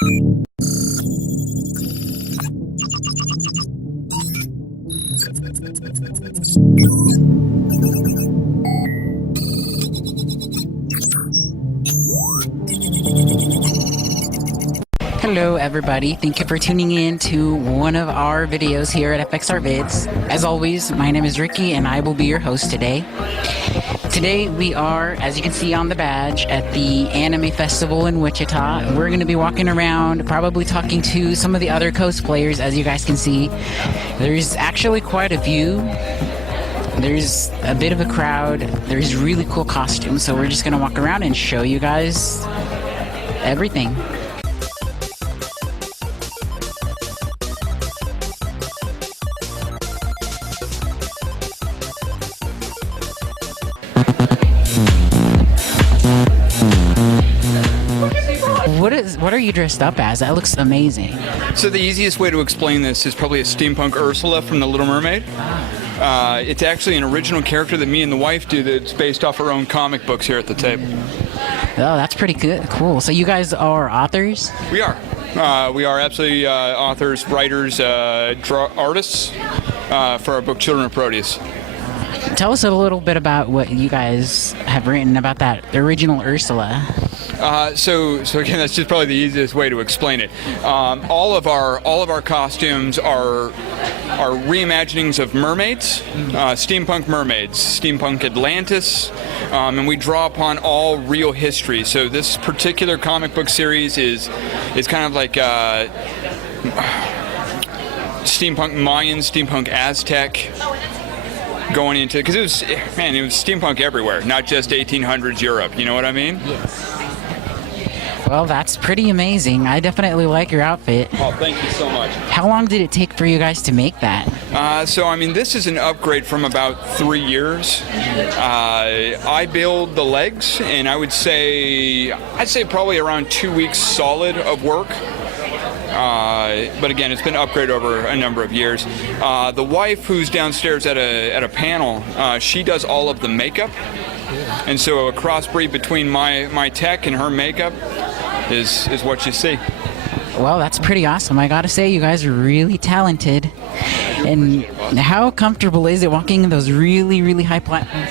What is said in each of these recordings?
Hello everybody, thank you for tuning in to one of our videos here at FXR Vids. As always, my name is Ricky and I will be your host today. Today we are, as you can see on the badge, at the Anime Festival in Wichita. We're going to be walking around, probably talking to some of the other cosplayers. As you guys can see, there's actually quite a few. There's a bit of a crowd. There's really cool costumes, so we're just going to walk around and show you guys everything. What are you dressed up as? That looks amazing. So the easiest way to explain this is probably a steampunk Ursula from The Little Mermaid. It's actually an original character that me and the wife do that's based off our own comic books here at the table. Oh, that's pretty good. Cool. So you guys are authors? We are. We are absolutely authors, writers, artists for our book Children of Proteus. Tell us a little bit about what you guys have written about that original Ursula. So again, that's just probably the easiest way to explain it. All of our costumes are reimaginings of mermaids, steampunk mermaids, steampunk Atlantis, and we draw upon all real history. So this particular comic book series is kind of like steampunk Mayan, steampunk Aztec. Going into, because it was steampunk everywhere, not just 1800s Europe. You know what I mean? Yes. Well, that's pretty amazing. I definitely like your outfit. Oh, thank you so much. How long did it take for you guys to make that? This is an upgrade from about 3 years. I build the legs, and I'd say probably around 2 weeks solid of work. But again, it's been upgraded over a number of years. The wife, who's downstairs at a panel, she does all of the makeup, and so a crossbreed between my tech and her makeup is what you see. Well, that's pretty awesome. I gotta say, you guys are really talented. And how comfortable is it walking in those really, really high platforms?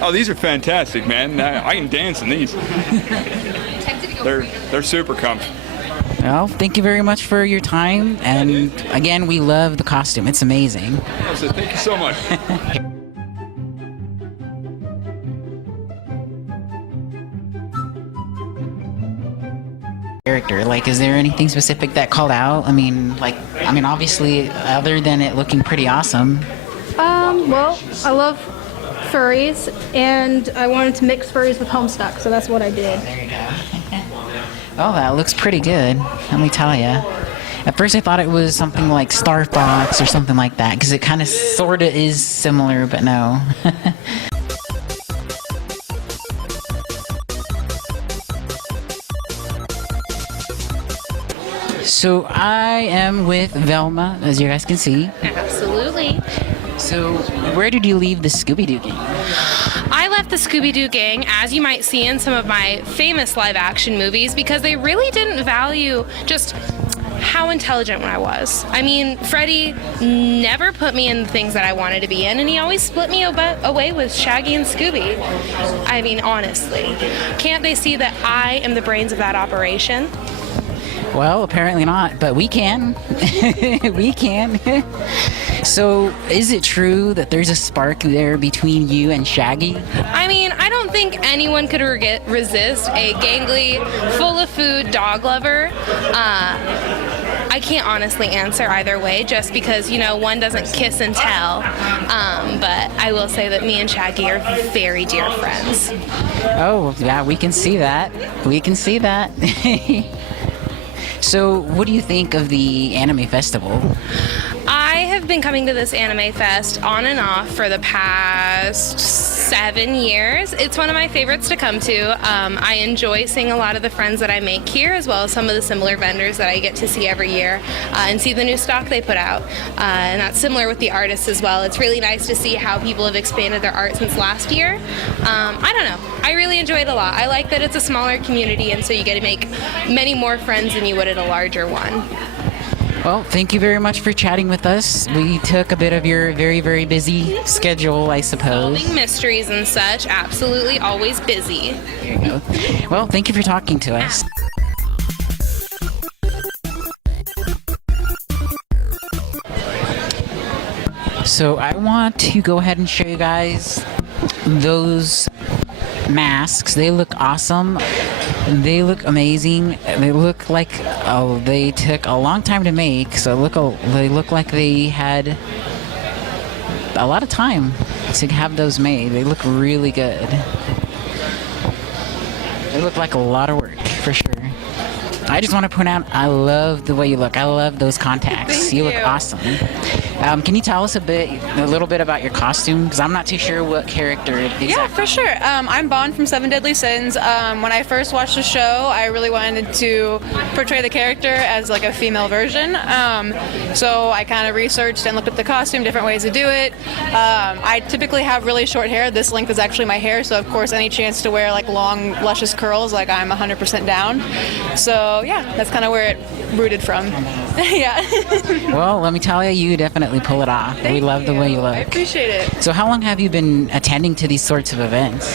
Oh, these are fantastic, man. I can dance in these. They're super comfy. Well, thank you very much for your time, and again, we love the costume. It's amazing. So thank you so much. Character, like, is there anything specific that called out? Obviously, other than it looking pretty awesome. Well, I love furries, and I wanted to mix furries with Homestuck, so that's what I did. There you go. Oh, that looks pretty good, let me tell you. At first I thought it was something like Star Fox or something like that, because it kind of sort of is similar, but no. So I am with Velma, as you guys can see. Absolutely. So where did you leave the Scooby-Doo gang? I left the Scooby-Doo gang, as you might see in some of my famous live-action movies, because they really didn't value just how intelligent I was. I mean, Freddy never put me in the things that I wanted to be in, and he always split me away with Shaggy and Scooby. I mean, honestly. Can't they see that I am the brains of that operation? Well, apparently not, but we can. We can. So, is it true that there's a spark there between you and Shaggy? I mean, I don't think anyone could resist a gangly, full of food dog lover. I can't honestly answer either way, just because, one doesn't kiss and tell. But I will say that me and Shaggy are very dear friends. Oh, yeah, we can see that. We can see that. So, what do you think of the Anime Festival? I have been coming to this Anime Fest on and off for the past 7 years. It's one of my favorites to come to. I enjoy seeing a lot of the friends that I make here, as well as some of the similar vendors that I get to see every year and see the new stock they put out. And that's similar with the artists as well. It's really nice to see how people have expanded their art since last year. I don't know. I really enjoy it a lot. I like that it's a smaller community, and so you get to make many more friends than you would at a larger one. Well, thank you very much for chatting with us. We took a bit of your very, very busy schedule, I suppose. Solving mysteries and such, absolutely always busy. There you go. Well, thank you for talking to us. So I want to go ahead and show you guys those masks. They look awesome. They look amazing. They look like they took a long time to make. So they look like they had a lot of time to have those made. They look really good. They look like a lot of work, for sure. I just want to point out, I love the way you look. I love those contacts. Thank You look you. awesome. Can you tell us a little bit about your costume? Because I'm not too sure what character exactly. Yeah, for sure. I'm Bond from Seven Deadly Sins. When I first watched the show, I really wanted to portray the character as like a female version. So I kind of researched and looked at the costume, different ways to do it. I typically have really short hair. This length is actually my hair, so of course any chance to wear like long, luscious curls, like I'm 100% down. So yeah, that's kind of where it rooted from. Yeah. Well, let me tell you, you definitely pull it off. We love the way you I look. appreciate it. So how long have you been attending to these sorts of events?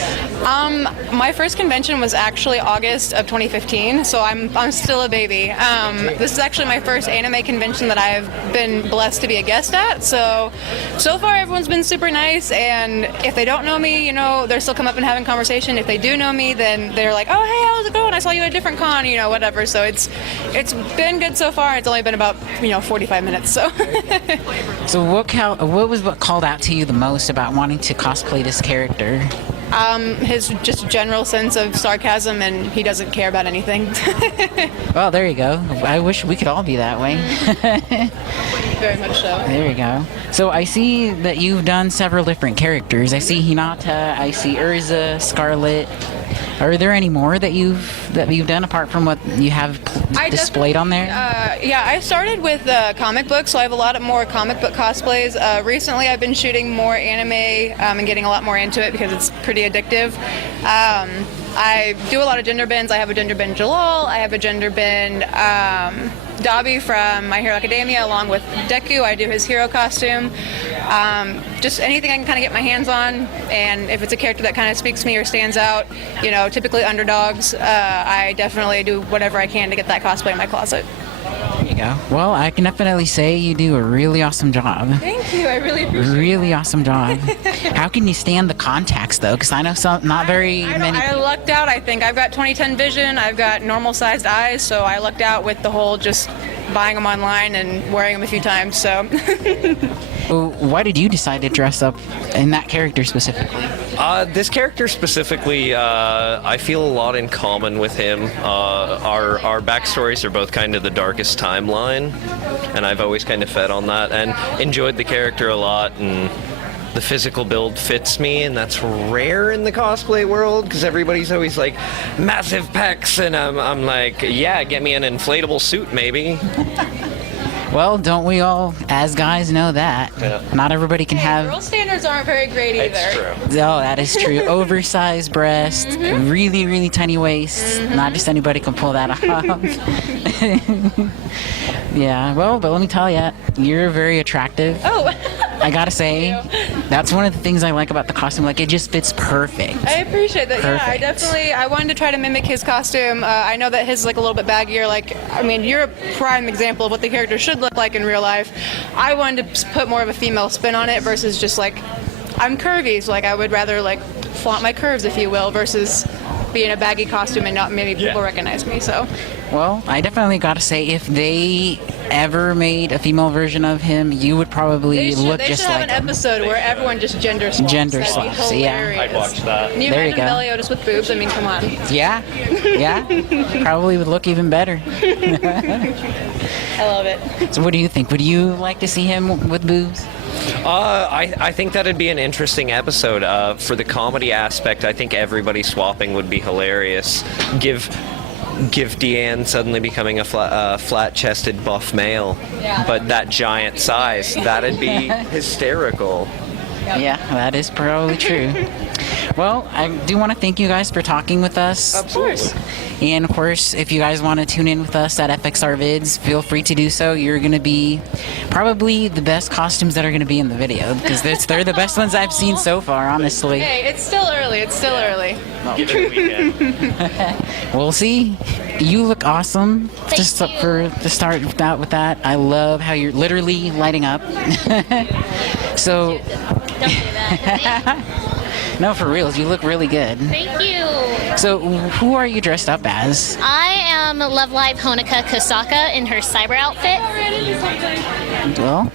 My first convention was actually August of 2015, so I'm still a baby. This is actually my first anime convention that I've been blessed to be a guest at. So far everyone's been super nice, and if they don't know me, you know, they're still come up and having conversation. If they do know me, then they're like, oh hey, how's it going? I saw you at a different con, you know, whatever. So it's been good so far. It's only been about 45 minutes. So. So what called out to you the most about wanting to cosplay this character? His just general sense of sarcasm, and he doesn't care about anything. Well, there you go. I wish we could all be that way. Very much so. There you go. So I see that you've done several different characters. I see Hinata, I see Urza, Scarlet. Are there any more that you've done apart from what you have displayed on there? Yeah, I started with comic books, so I have a lot of more comic book cosplays. Recently, I've been shooting more anime and getting a lot more into it because it's pretty addictive. I do a lot of gender bends. I have a gender bend Jalal. I have a gender bend Dobby from My Hero Academia, along with Deku. I do his hero costume. Just anything I can kind of get my hands on, and if it's a character that kind of speaks to me or stands out, you know, typically underdogs, I definitely do whatever I can to get that cosplay in my closet. There you go. Well, I can definitely say you do a really awesome job. Thank you. I really appreciate it. Really awesome job. How can you stand the contacts, though? Because I know not very many. I lucked out, I think. I've got 20/10 vision. I've got normal-sized eyes, so I lucked out with the whole just buying them online and wearing them a few times. So. Well, why did you decide to dress up in that character specifically? This character specifically, I feel a lot in common with him. Our backstories are both kind of the darkest timeline, and I've always kind of fed on that and enjoyed the character a lot. And the physical build fits me, and that's rare in the cosplay world because everybody's always like massive pecs, and I'm like, yeah, get me an inflatable suit maybe. Well, don't we all, as guys, know that? Yeah. Not everybody can have. Girl standards aren't very great either. It's true. Oh, that is true. Oversized breast, really, really tiny waist. Not just anybody can pull that off. Yeah, well, but let me tell you, you're very attractive. Oh. I gotta say, that's one of the things I like about the costume. Like, it just fits perfect. I appreciate that. Perfect. Yeah, I wanted to try to mimic his costume. I know that his is like a little bit baggier. Like, I mean, you're a prime example of what the character should look like in real life. I wanted to put more of a female spin on it versus just like, I'm curvy, so like I would rather like flaunt my curves, if you will, versus be in a baggy costume and not maybe people recognize me. So. Well, I definitely gotta say, if they ever made a female version of him, you would probably look they just should have like an him. episode where everyone just gender swaps. Gender That'd be swaps, yeah. hilarious. I'd watch that. Can you There you imagine go. Meliodas with boobs? I mean, come on. Yeah, yeah, probably would look even better. I love it. So what do you think? Would you like to see him with boobs? I think that'd be an interesting episode. For the comedy aspect, I think everybody swapping would be hilarious. Give Deanne suddenly becoming a flat-chested buff male, but that giant size, that'd be hysterical. Yeah, that is probably true. Well, I do want to thank you guys for talking with us. Of course. And of course, if you guys want to tune in with us at FXR Vids, feel free to do so. You're going to be probably the best costumes that are going to be in the video, because they're the best ones I've seen so far, honestly. Hey, it's still early. It's still early. Give it a weekend. We'll see. You look awesome. Thank you. To start out with that, I love how you're literally lighting up. So, Don't do that. no, for reals, you look really good. Thank you. So, who are you dressed up as? I am Love Live Honoka Kosaka in her cyber outfit. Well,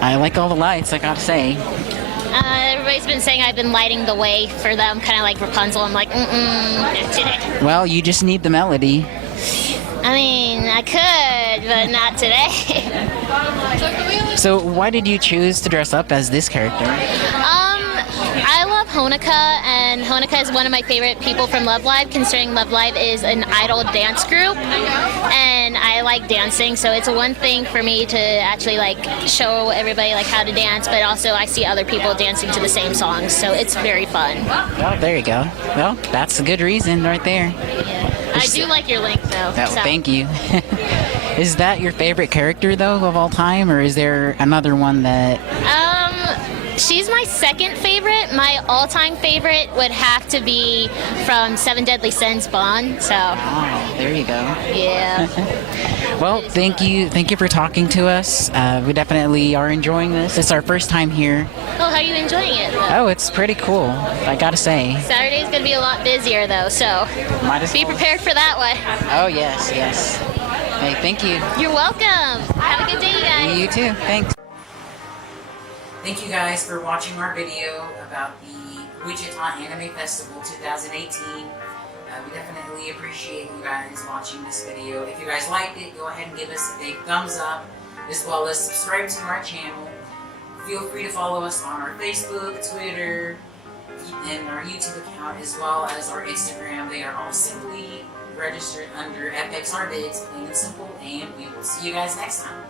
I like all the lights, I gotta say. Everybody's been saying I've been lighting the way for them, kind of like Rapunzel. I'm like, not today. Well, you just need the melody. I mean, I could, but not today. So, why did you choose to dress up as this character? I love Honoka, and Honoka is one of my favorite people from Love Live, considering Love Live is an idol dance group, and I like dancing, so it's one thing for me to actually like show everybody like how to dance, but also I see other people dancing to the same songs, so it's very fun. Oh, there you go. Well, that's a good reason right there. Yeah. I do like your link though. Oh, so. thank you. Is that your favorite character though of all time, or is there another one that? She's my second favorite. My all-time favorite would have to be from Seven Deadly Sins, Bond. So. Oh, there you go. Yeah. Well, thank you for talking to us. We definitely are enjoying this. It's our first time here. Oh, how are you enjoying it? Oh, it's pretty cool, I gotta say. Saturday's gonna be a lot busier though, so Might as be well. prepared for that one. Oh, yes. Hey, thank you. You're welcome. Have a good day, you guys. You too. Thanks. Thank you guys for watching our video about the Wichita Anime Festival 2018. We definitely appreciate you guys watching this video. If you guys liked it, go ahead and give us a big thumbs up, as well as subscribe to our channel. Feel free to follow us on our Facebook, Twitter, and our YouTube account, as well as our Instagram. They are all simply registered under FXR Vids, plain and simple, and we will see you guys next time.